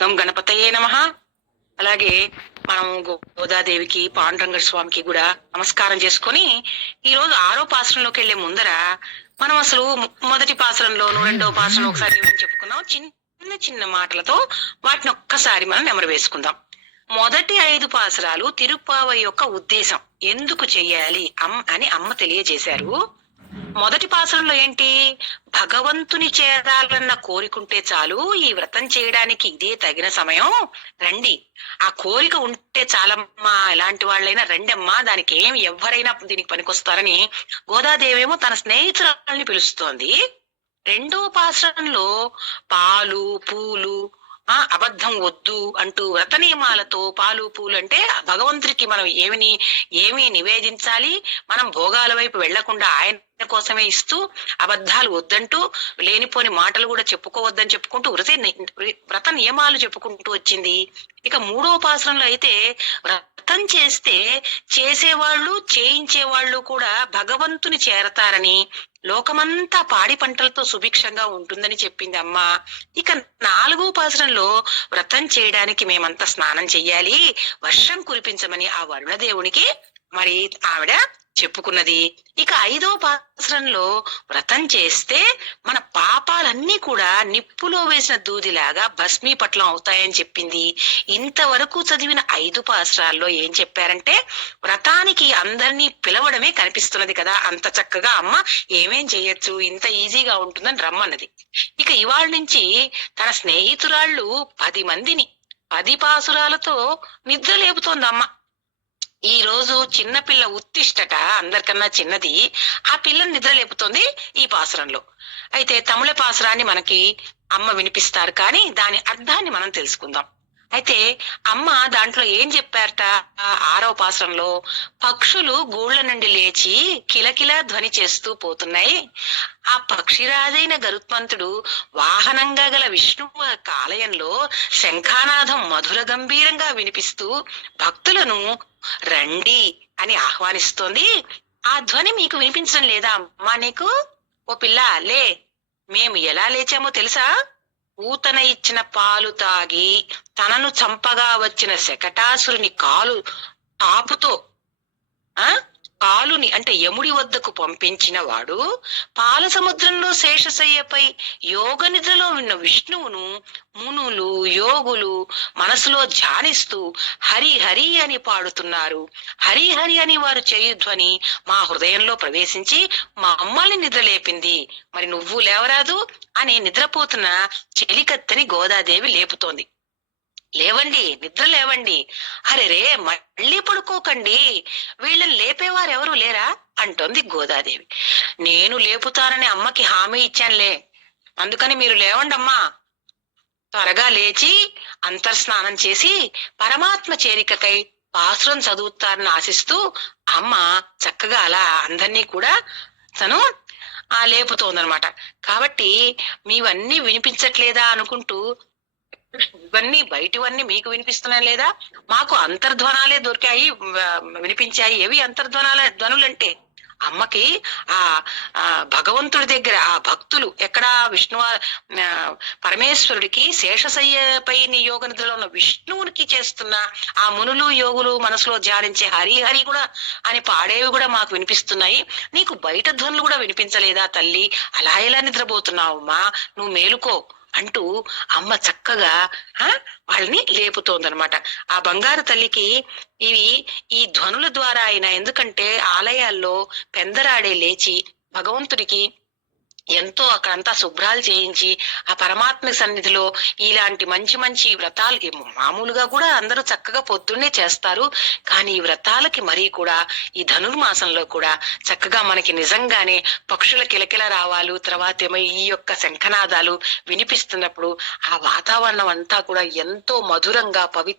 గం గణపతయే నమః. అలాగే మనం గోదాదేవికి పాండురంగ స్వామికి కూడా నమస్కారం చేసుకొని ఈ రోజు 6వ పాసరంలోకి వెళ్లే ముందర మనం అసలు మొదటి పాసరంలోను రెండవ పాసరంలో ఒకసారి చెప్పుకున్నాం. చిన్న చిన్న మాటలతో వాటిని ఒక్కసారి మనం నెమరు వేసుకుందాం. మొదటి 5 పాసరాలు తిరుప్పావై యొక్క ఉద్దేశం ఎందుకు చెయ్యాలి అని అమ్మ తెలియజేశారు. మొదటి పాసరంలో ఏంటి, భగవంతుని చేరాలన్న కోరికుంటే చాలు, ఈ వ్రతం చేయడానికి ఇదే తగిన సమయం, రండి, ఆ కోరిక ఉంటే చాలమ్మా, ఎలాంటి వాళ్ళైనా రండమ్మా, దానికి ఏమి ఎవరైనా దీనికి పనికొస్తారని గోదాదేవేమో తన స్నేహితురాలని పిలుస్తోంది. రెండో పాసరంలో పాలు పూలు అబద్ధం వద్దు అంటూ వ్రత నియమాలతో పాలు పూలు అంటే భగవంతుడికి మనం ఏమి నివేదించాలి, మనం భోగాల వైపు వెళ్లకుండా ఆయన కోసమే ఇస్తూ అబద్ధాలు వద్దంటూ లేనిపోని మాటలు కూడా చెప్పుకోవద్దని చెప్పుకుంటూ వ్రత నియమాలు చెప్పుకుంటూ వచ్చింది. ఇక 3వ పాసరంలో అయితే వ్రతం చేస్తే చేసేవాళ్ళు చేయించేవాళ్ళు కూడా భగవంతుని చేరతారని, లోకమంతా పాడి పంటలతో సుభిక్షంగా ఉంటుందని చెప్పింది అమ్మ. ఇక 4వ పాసరంలో వ్రతం చేయడానికి మేమంతా స్నానం చెయ్యాలి, వర్షం కురిపించమని ఆ వరుణదేవునికి మరి ఆవిడ చెప్పుకున్నది. ఇక 5వ పాసరంలో వ్రతం చేస్తే మన పాపాలన్నీ కూడా నిప్పులో వేసిన దూదిలాగా భస్మీపట్లం అవుతాయని చెప్పింది. ఇంతవరకు చదివిన 5 పాసరాల్లో ఏం చెప్పారంటే వ్రతానికి అందరినీ పిలవడమే కనిపిస్తున్నది కదా, అంత చక్కగా అమ్మ ఏమేం చేయొచ్చు, ఇంత ఈజీగా ఉంటుందని రమ్మన్నది. ఇక ఇవాళ నుంచి తన స్నేహితురాళ్ళు 10 మందిని 10 పాసురాలతో నిద్ర లేపుతోంది అమ్మ. ఈ రోజు చిన్నపిల్ల ఉత్తిష్టట, అందరికన్నా చిన్నది, ఆ పిల్లని నిద్ర లేపుతోంది ఈ పాసురంలో. అయితే తమిళ పాసురాన్ని మనకి అమ్మ వినిపిస్తారు, కానీ దాని అర్థాన్ని మనం తెలుసుకుందాం. అయితే అమ్మ దాంట్లో ఏం చెప్పారట, 6వ పాసరంలో పక్షులు గూళ్ల నుండి లేచి కిలకిలా ధ్వని చేస్తూ పోతున్నాయి, ఆ పక్షిరాజైన గరుత్మంతుడు వాహనంగా గల విష్ణువు ఆలయంలో శంఖానాదం మధుర గంభీరంగా వినిపిస్తూ భక్తులను రండి అని ఆహ్వానిస్తోంది. ఆ ధ్వని మీకు వినిపించడం లేదా అమ్మా నీకు? ఓ పిల్ల లే, మేము ఎలా లేచామో తెలుసా? ఊతన ఇచ్చిన పాలు తాగి తనను చంపగా వచ్చిన శకటాసురుని తాపుతో కాలుని అంటే యముడి వద్దకు పంపించిన వాడు పాల సముద్రంలో శేషశయ్యపై యోగ నిద్రలో ఉన్న విష్ణువును మునులు యోగులు మనసులో ధ్యానిస్తూ హరి హరి అని పాడుతున్నారు. హరి హరి అని వారు చేయుధ్వని మా హృదయంలో ప్రవేశించి మా అమ్మల్ని నిద్రలేపింది, మరి నువ్వు లేవరాదు అని నిద్రపోతున్న చెలికత్తని గోదాదేవి లేపుతోంది. లేవండి, నిద్ర లేవండి, అరే రే మళ్ళీ పడుకోకండి, వీళ్ళని లేపేవారెవరూ లేరా అంటోంది గోదాదేవి. నేను లేపుతానని అమ్మకి హామీ ఇచ్చానులే, అందుకని మీరు లేవండమ్మా, త్వరగా లేచి అంతర్స్నానం చేసి పరమాత్మ చేరికకై పాసురం చదువుతారని ఆశిస్తూ అమ్మ చక్కగా అలా అందరినీ కూడా తను లేపుతోందనమాట. కాబట్టి మీవన్నీ వినిపించట్లేదా అనుకుంటూ ఇవన్నీ బయటివన్నీ మీకు వినిపిస్తున్నాయి లేదా, మాకు అంతర్ధ్వనాలే దొరికాయి, వినిపించాయి. ఏవి ధ్వనులంటే అమ్మకి ఆ భగవంతుడి దగ్గర ఆ భక్తులు ఎక్కడ విష్ణు పరమేశ్వరుడికి శేషశయ్యపై యోగ నిద్రలో ఉన్న విష్ణువునికి చేస్తున్న ఆ మునులు యోగులు మనసులో ధ్యానించే హరి హరి కూడా అని పాడేవి కూడా మాకు వినిపిస్తున్నాయి. నీకు బయట ధ్వనులు కూడా వినిపించలేదా తల్లి? అలా ఎలా నిద్రపోతున్నావమ్మా, నువ్వు మేలుకో అంటూ అమ్మ చక్కగా వాళ్ళని లేపుతోందనమాట. ఆ బంగారు తల్లికి ఈ ధ్వనుల ద్వారా అయినా, ఎందుకంటే ఆలయాల్లో పెందరాడే లేచి భగవంతుడికి ఎంతో అక్కడంతా శుభ్రాలు చేయించి ఆ పరమాత్మ సన్నిధిలో ఇలాంటి మంచి మంచి వ్రతాలు మామూలుగా కూడా అందరూ చక్కగా పొద్దున్నే చేస్తారు, కానీ ఈ వ్రతాలకి మరీ కూడా ఈ ధనుర్మాసంలో కూడా చక్కగా మనకి నిజంగానే పక్షుల కిలకిల రావాలు, తర్వాత ఏమో ఈ యొక్క శంఖనాదాలు వినిపిస్తున్నప్పుడు ఆ వాతావరణం అంతా కూడా ఎంతో మధురంగా పవిత్ర